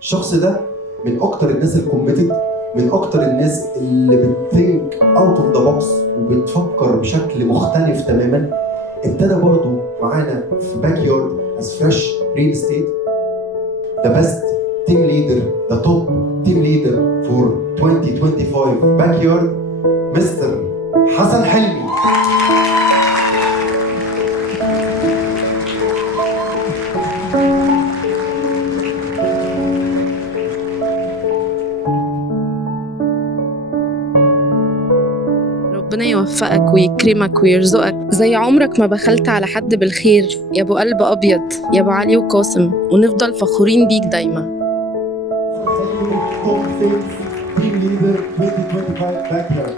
الشخص ده من اكتر الناس الكوميتد، من اكتر الناس اللي بتثينك اوت اوف ذا بوكس وبتفكر بشكل مختلف تماما. ابتدى برضو معانا في باك يارد از فريش ريل استيت، ذا بيست تيم ليدر، ذا توب تيم ليدر فور 2025 باك يارد، مستر حسن حلمي. ربنا يوفقك ويكرمك ويرزقك زي عمرك ما بخلت على حد بالخير يا ابو قلب ابيض يا ابو علي وقاسم، ونفضل فخورين بيك دايما. Top 6 Team Leader 2025 Backyard.